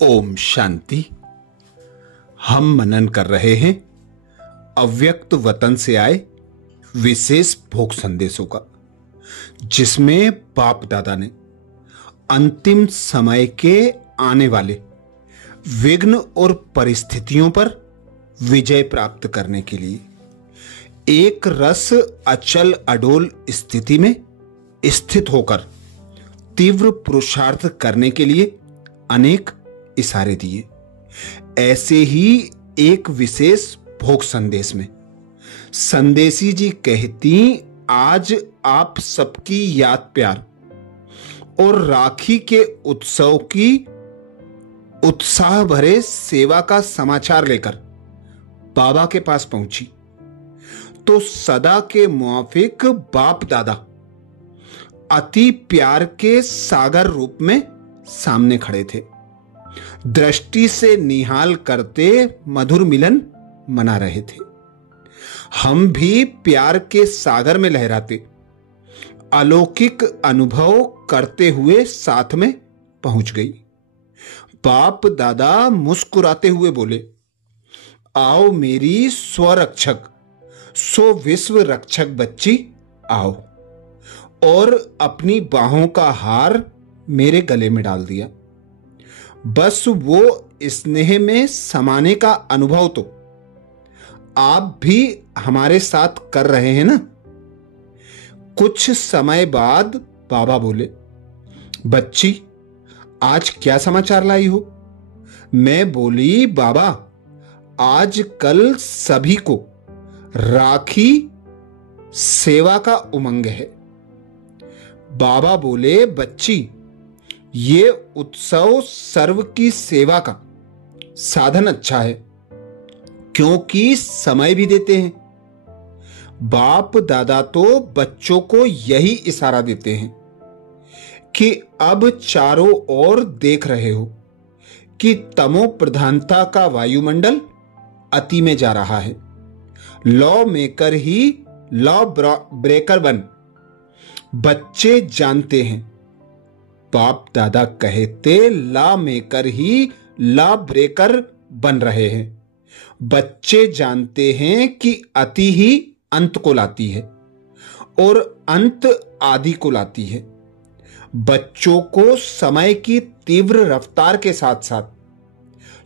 ओम शांति। हम मनन कर रहे हैं अव्यक्त वतन से आए विशेष भोग संदेशों का, जिसमें बाप दादा ने अंतिम समय के आने वाले विघ्न और परिस्थितियों पर विजय प्राप्त करने के लिए एक रस अचल अडोल स्थिति में स्थित होकर तीव्र पुरुषार्थ करने के लिए अनेक इशारे दिए। ऐसे ही एक विशेष भोग संदेश में संदेशी जी कहती, आज आप सबकी याद प्यार और राखी के उत्सव की उत्साह भरे सेवा का समाचार लेकर बाबा के पास पहुंची तो सदा के मुआफिक बाप दादा अति प्यार के सागर रूप में सामने खड़े थे। दृष्टि से निहाल करते मधुर मिलन मना रहे थे। हम भी प्यार के सागर में लहराते अलौकिक अनुभव करते हुए साथ में पहुंच गई। बाप दादा मुस्कुराते हुए बोले, आओ मेरी स्वरक्षक सो विश्व रक्षक बच्ची, आओ। और अपनी बाहों का हार मेरे गले में डाल दिया। बस वो स्नेह में समाने का अनुभव तो आप भी हमारे साथ कर रहे हैं ना। कुछ समय बाद बाबा बोले, बच्ची आज क्या समाचार लाई हो? मैं बोली, बाबा आज कल सभी को राखी सेवा का उमंग है। बाबा बोले, बच्ची ये उत्सव सर्व की सेवा का साधन अच्छा है, क्योंकि समय भी देते हैं। बाप दादा तो बच्चों को यही इशारा देते हैं कि अब चारों ओर देख रहे हो कि तमो प्रधानता का वायुमंडल अति में जा रहा है। लॉ मेकर ही लॉ ब्रेकर बन बच्चे जानते हैं। बाप दादा कहते, लॉ मेकर ही लॉ ब्रेकर बन रहे हैं। बच्चे जानते हैं कि अति ही अंत को लाती है और अंत आदि को लाती है। बच्चों को समय की तीव्र रफ्तार के साथ साथ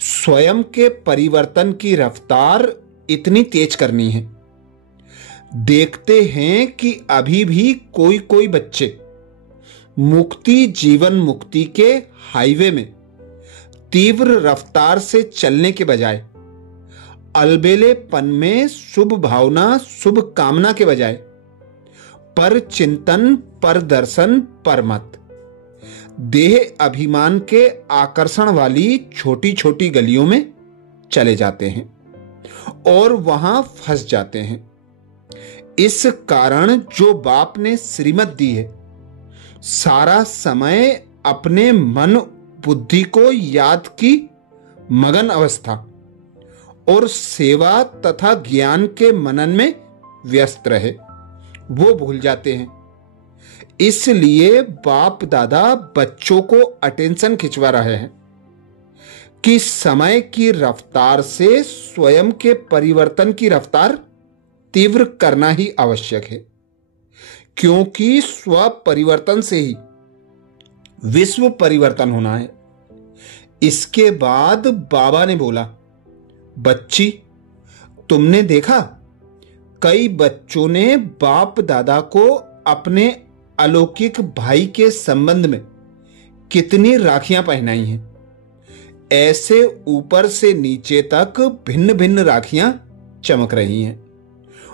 स्वयं के परिवर्तन की रफ्तार इतनी तेज करनी है। देखते हैं कि अभी भी कोई कोई बच्चे मुक्ति जीवन मुक्ति के हाईवे में तीव्र रफ्तार से चलने के बजाय अलबेलेपन में शुभ भावना शुभ कामना के बजाय पर चिंतन पर दर्शन पर मत देह अभिमान के आकर्षण वाली छोटी छोटी गलियों में चले जाते हैं और वहां फंस जाते हैं। इस कारण जो बाप ने श्रीमत दी है, सारा समय अपने मन बुद्धि को याद की मगन अवस्था और सेवा तथा ज्ञान के मनन में व्यस्त रहे, वो भूल जाते हैं। इसलिए बाप दादा बच्चों को अटेंशन खिंचवा रहे हैं कि समय की रफ्तार से स्वयं के परिवर्तन की रफ्तार तीव्र करना ही आवश्यक है, क्योंकि स्व परिवर्तन से ही विश्व परिवर्तन होना है। इसके बाद बाबा ने बोला, बच्ची तुमने देखा कई बच्चों ने बाप दादा को अपने अलौकिक भाई के संबंध में कितनी राखियां पहनाई हैं। ऐसे ऊपर से नीचे तक भिन्न भिन्न राखियां चमक रही हैं।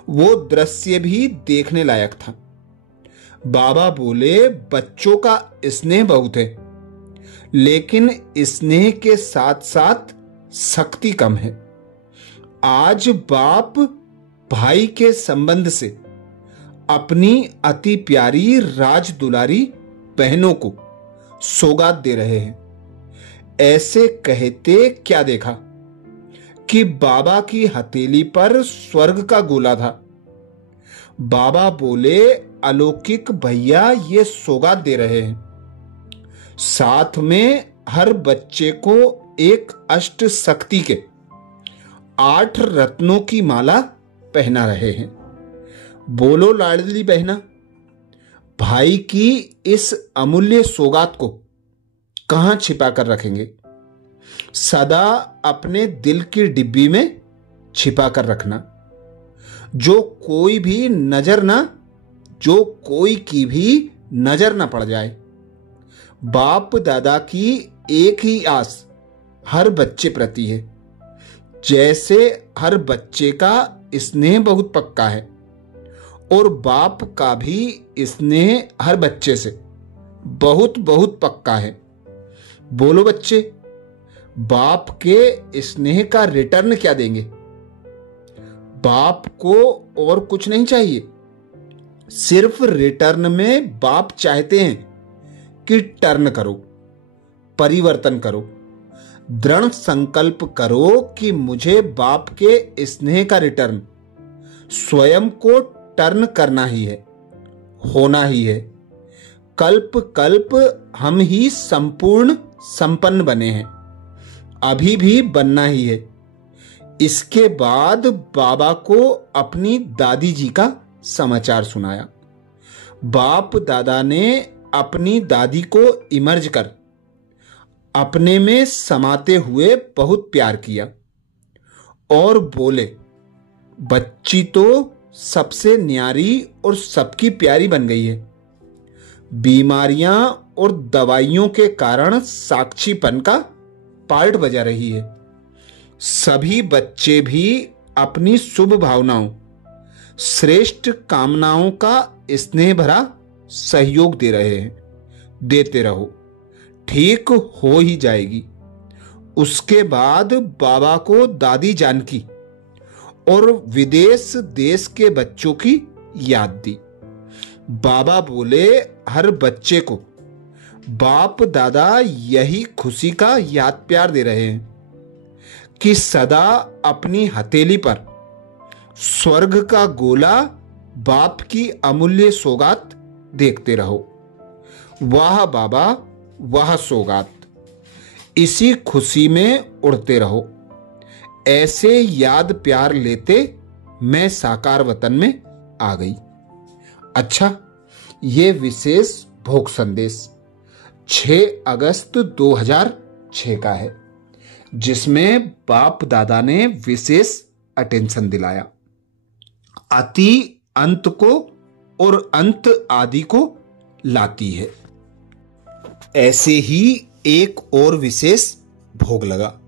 वो दृश्य भी देखने लायक था। बाबा बोले, बच्चों का स्नेह बहुत है, लेकिन स्नेह के साथ साथ शक्ति कम है। आज बाप भाई के संबंध से अपनी अति प्यारी राज दुलारी बहनों को सौगात दे रहे हैं। ऐसे कहते क्या देखा कि बाबा की हथेली पर स्वर्ग का गोला था। बाबा बोले, अलौकिक भैया ये सौगात दे रहे हैं, साथ में हर बच्चे को एक अष्ट शक्ति के 8 रत्नों की माला पहना रहे हैं। बोलो लाडली बहना, भाई की इस अमूल्य सौगात को कहां छिपा कर रखेंगे? सदा अपने दिल की डिब्बी में छिपा कर रखना, जो कोई की भी नजर ना पड़ जाए। बाप दादा की एक ही आस हर बच्चे प्रति है। जैसे हर बच्चे का स्नेह बहुत पक्का है और बाप का भी स्नेह हर बच्चे से बहुत बहुत पक्का है। बोलो बच्चे, बाप के स्नेह का रिटर्न क्या देंगे? बाप को और कुछ नहीं चाहिए, सिर्फ रिटर्न में बाप चाहते हैं कि टर्न करो, परिवर्तन करो, दृढ़ संकल्प करो कि मुझे बाप के स्नेह का रिटर्न स्वयं को टर्न करना ही है, होना ही है। कल्प कल्प हम ही संपूर्ण संपन्न बने हैं, अभी भी बनना ही है। इसके बाद बाबा को अपनी दादी जी का समाचार सुनाया। बाप दादा ने अपनी दादी को इमर्ज कर अपने में समाते हुए बहुत प्यार किया और बोले, बच्ची तो सबसे न्यारी और सबकी प्यारी बन गई है। बीमारियां और दवाइयों के कारण साक्षीपन का पार्ट बजा रही है। सभी बच्चे भी अपनी शुभ भावनाओं, श्रेष्ठ कामनाओं का स्नेह भरा सहयोग दे रहे हैं। देते रहो, ठीक हो ही जाएगी। उसके बाद बाबा को दादी जानकी और विदेश देश के बच्चों की याद दी। बाबा बोले, हर बच्चे को बाप दादा यही खुशी का याद प्यार दे रहे हैं कि सदा अपनी हथेली पर स्वर्ग का गोला, बाप की अमूल्य सौगात देखते रहो। वाह बाबा, वाह सौगात, इसी खुशी में उड़ते रहो। ऐसे याद प्यार लेते मैं साकार वतन में आ गई। अच्छा, ये विशेष भोग संदेश 6 अगस्त 2006 का है, जिसमें बाप दादा ने विशेष अटेंशन दिलाया। अति अंत को और अंत आदि को लाती है। ऐसे ही एक और विशेष भोग लगा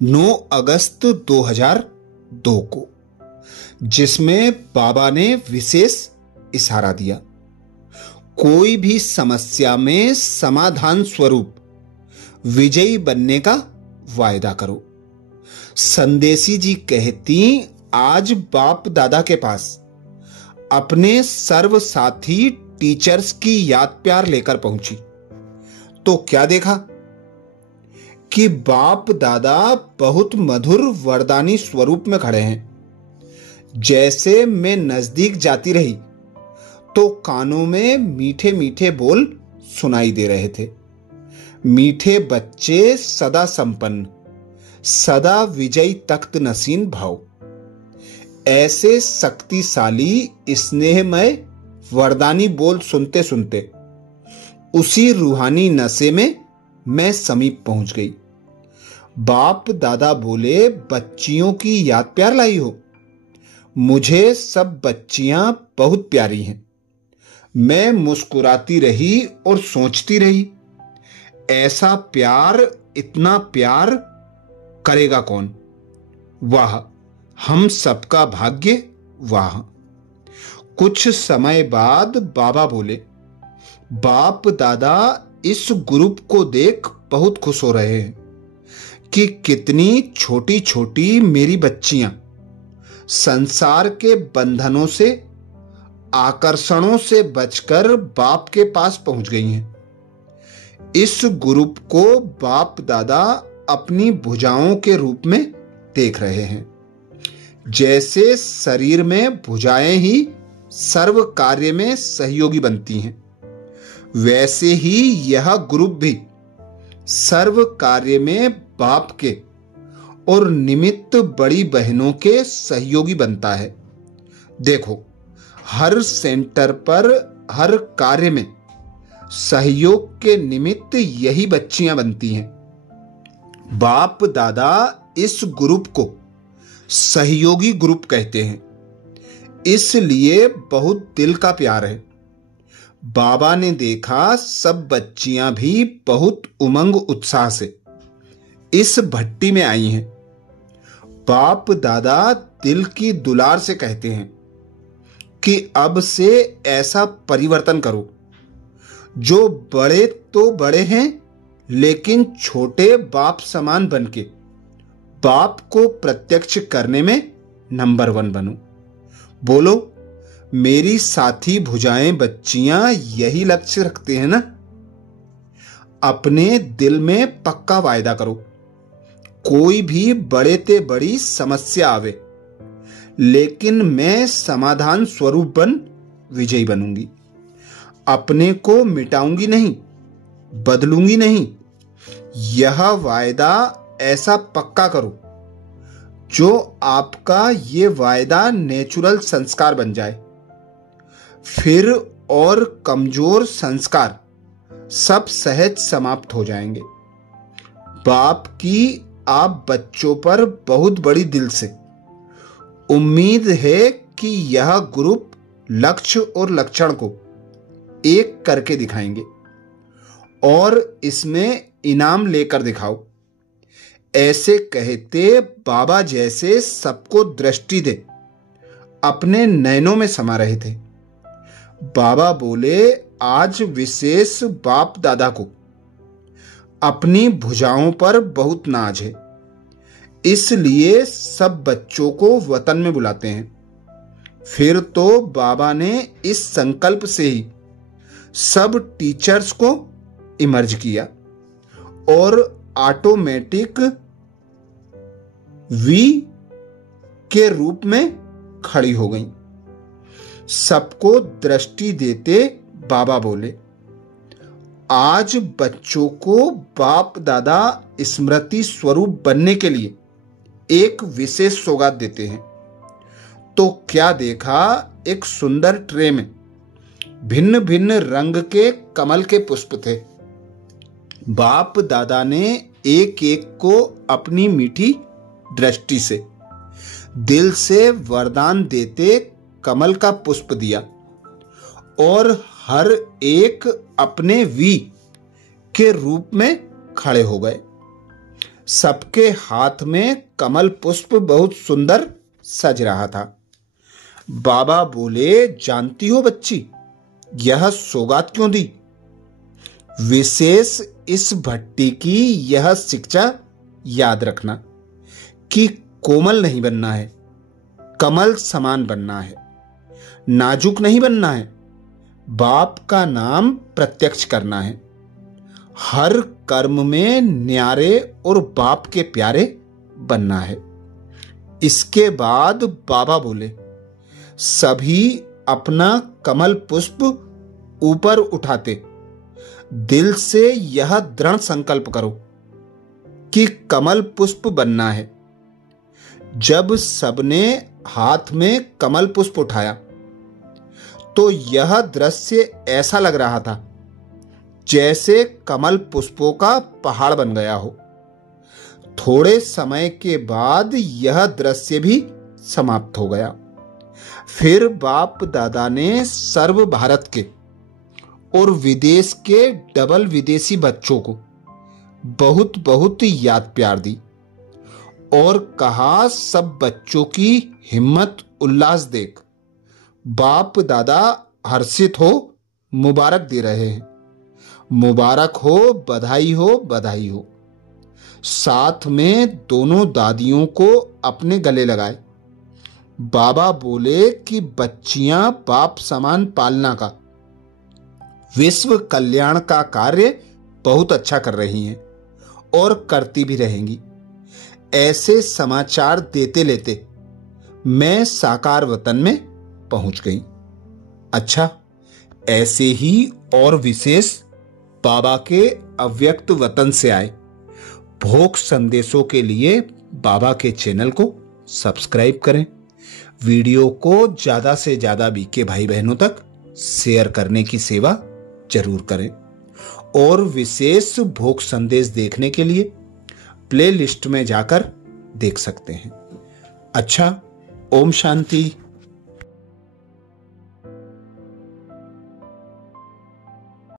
9 अगस्त 2002 को, जिसमें बाबा ने विशेष इशारा दिया, कोई भी समस्या में समाधान स्वरूप विजयी बनने का वायदा करो। संदेशी जी कहती, आज बाप दादा के पास अपने सर्व साथी टीचर्स की याद प्यार लेकर पहुंची तो क्या देखा कि बाप दादा बहुत मधुर वरदानी स्वरूप में खड़े हैं। जैसे मैं नजदीक जाती रही तो कानों में मीठे मीठे बोल सुनाई दे रहे थे। मीठे बच्चे, सदा संपन्न, सदा विजयी तख्त नसीन भाव। ऐसे शक्तिशाली स्नेहमय वरदानी बोल सुनते सुनते उसी रूहानी नशे में मैं समीप पहुंच गई। बाप दादा बोले, बच्चियों की याद प्यार लाई हो? मुझे सब बच्चियां बहुत प्यारी हैं। मैं मुस्कुराती रही और सोचती रही, ऐसा प्यार, इतना प्यार करेगा कौन? वाह, हम सबका भाग्य, वाह। कुछ समय बाद बाबा बोले, बाप दादा इस ग्रुप को देख बहुत खुश हो रहे हैं कि कितनी छोटी छोटी मेरी बच्चियां संसार के बंधनों से, आकर्षणों से बचकर बाप के पास पहुंच गई हैं। इस ग्रुप को बाप दादा अपनी भुजाओं के रूप में देख रहे हैं। जैसे शरीर में भुजाएं ही सर्व कार्य में सहयोगी बनती हैं, वैसे ही यह ग्रुप भी सर्व कार्य में बाप के और निमित्त बड़ी बहनों के सहयोगी बनता है। देखो, हर सेंटर पर हर कार्य में सहयोग के निमित्त यही बच्चियां बनती हैं। बाप दादा इस ग्रुप को सहयोगी ग्रुप कहते हैं, इसलिए बहुत दिल का प्यार है। बाबा ने देखा सब बच्चियां भी बहुत उमंग उत्साह से इस भट्टी में आई हैं। बाप दादा दिल की दुलार से कहते हैं कि अब से ऐसा परिवर्तन करो, जो बड़े तो बड़े हैं लेकिन छोटे बाप समान बनके बाप को प्रत्यक्ष करने में नंबर 1 बनो। बोलो, मेरी साथी भुजाएं बच्चियां यही लक्ष्य रखते हैं ना? अपने दिल में पक्का वायदा करो, कोई भी बड़े ते बड़ी समस्या आवे लेकिन मैं समाधान स्वरूप बन विजयी बनूंगी। अपने को मिटाऊंगी नहीं, बदलूंगी नहीं। यह वायदा ऐसा पक्का करो जो आपका ये वायदा नेचुरल संस्कार बन जाए। फिर और कमजोर संस्कार सब सहज समाप्त हो जाएंगे। बाप की आप बच्चों पर बहुत बड़ी दिल से उम्मीद है कि यह ग्रुप लक्ष्य और लक्षण को एक करके दिखाएंगे और इसमें इनाम लेकर दिखाओ। ऐसे कहते बाबा जैसे सबको दृष्टि दे अपने नयनों में समा रहे थे। बाबा बोले, आज विशेष बाप दादा को अपनी भुजाओं पर बहुत नाज है, इसलिए सब बच्चों को वतन में बुलाते हैं। फिर तो बाबा ने इस संकल्प से ही सब टीचर्स को इमर्ज किया और ऑटोमेटिक वी के रूप में खड़ी हो गई। सबको दृष्टि देते बाबा बोले, आज बच्चों को बाप दादा स्मृति स्वरूप बनने के लिए एक विशेष सौगात देते हैं। तो क्या देखा, एक सुंदर ट्रे में भिन्न भिन्न रंग के कमल के पुष्प थे। बाप दादा ने एक एक को अपनी मीठी दृष्टि से दिल से वरदान देते कमल का पुष्प दिया और हर एक अपने वी के रूप में खड़े हो गए। सबके हाथ में कमल पुष्प बहुत सुंदर सज रहा था। बाबा बोले, जानती हो बच्ची, यह सौगात क्यों दी? विशेष इस भट्टी की यह शिक्षा याद रखना कि कोमल नहीं बनना है, कमल समान बनना है, नाजुक नहीं बनना है, बाप का नाम प्रत्यक्ष करना है, हर कर्म में न्यारे और बाप के प्यारे बनना है। इसके बाद बाबा बोले, सभी अपना कमल पुष्प ऊपर उठाते दिल से यह दृढ़ संकल्प करो कि कमल पुष्प बनना है। जब सबने हाथ में कमल पुष्प उठाया तो यह दृश्य ऐसा लग रहा था जैसे कमल पुष्पों का पहाड़ बन गया हो। थोड़े समय के बाद यह दृश्य भी समाप्त हो गया। फिर बाप दादा ने सर्व भारत के और विदेश के डबल विदेशी बच्चों को बहुत बहुत याद प्यार दी और कहा, सब बच्चों की हिम्मत उल्लास देख बाप दादा हर्षित हो मुबारक दे रहे हैं। मुबारक हो, बधाई हो, बधाई हो। साथ में दोनों दादियों को अपने गले लगाए। बाबा बोले कि बच्चियां बाप समान पालना का, विश्व कल्याण का कार्य बहुत अच्छा कर रही हैं और करती भी रहेंगी। ऐसे समाचार देते लेते मैं साकार वतन में पहुंच गई। अच्छा, ऐसे ही और विशेष बाबा के अव्यक्त वतन से आए भोग संदेशों के लिए बाबा के चैनल को सब्सक्राइब करें। वीडियो को ज्यादा से ज्यादा बीके भाई बहनों तक शेयर करने की सेवा जरूर करें और विशेष भोग संदेश देखने के लिए प्लेलिस्ट में जाकर देख सकते हैं। अच्छा, ओम शांति।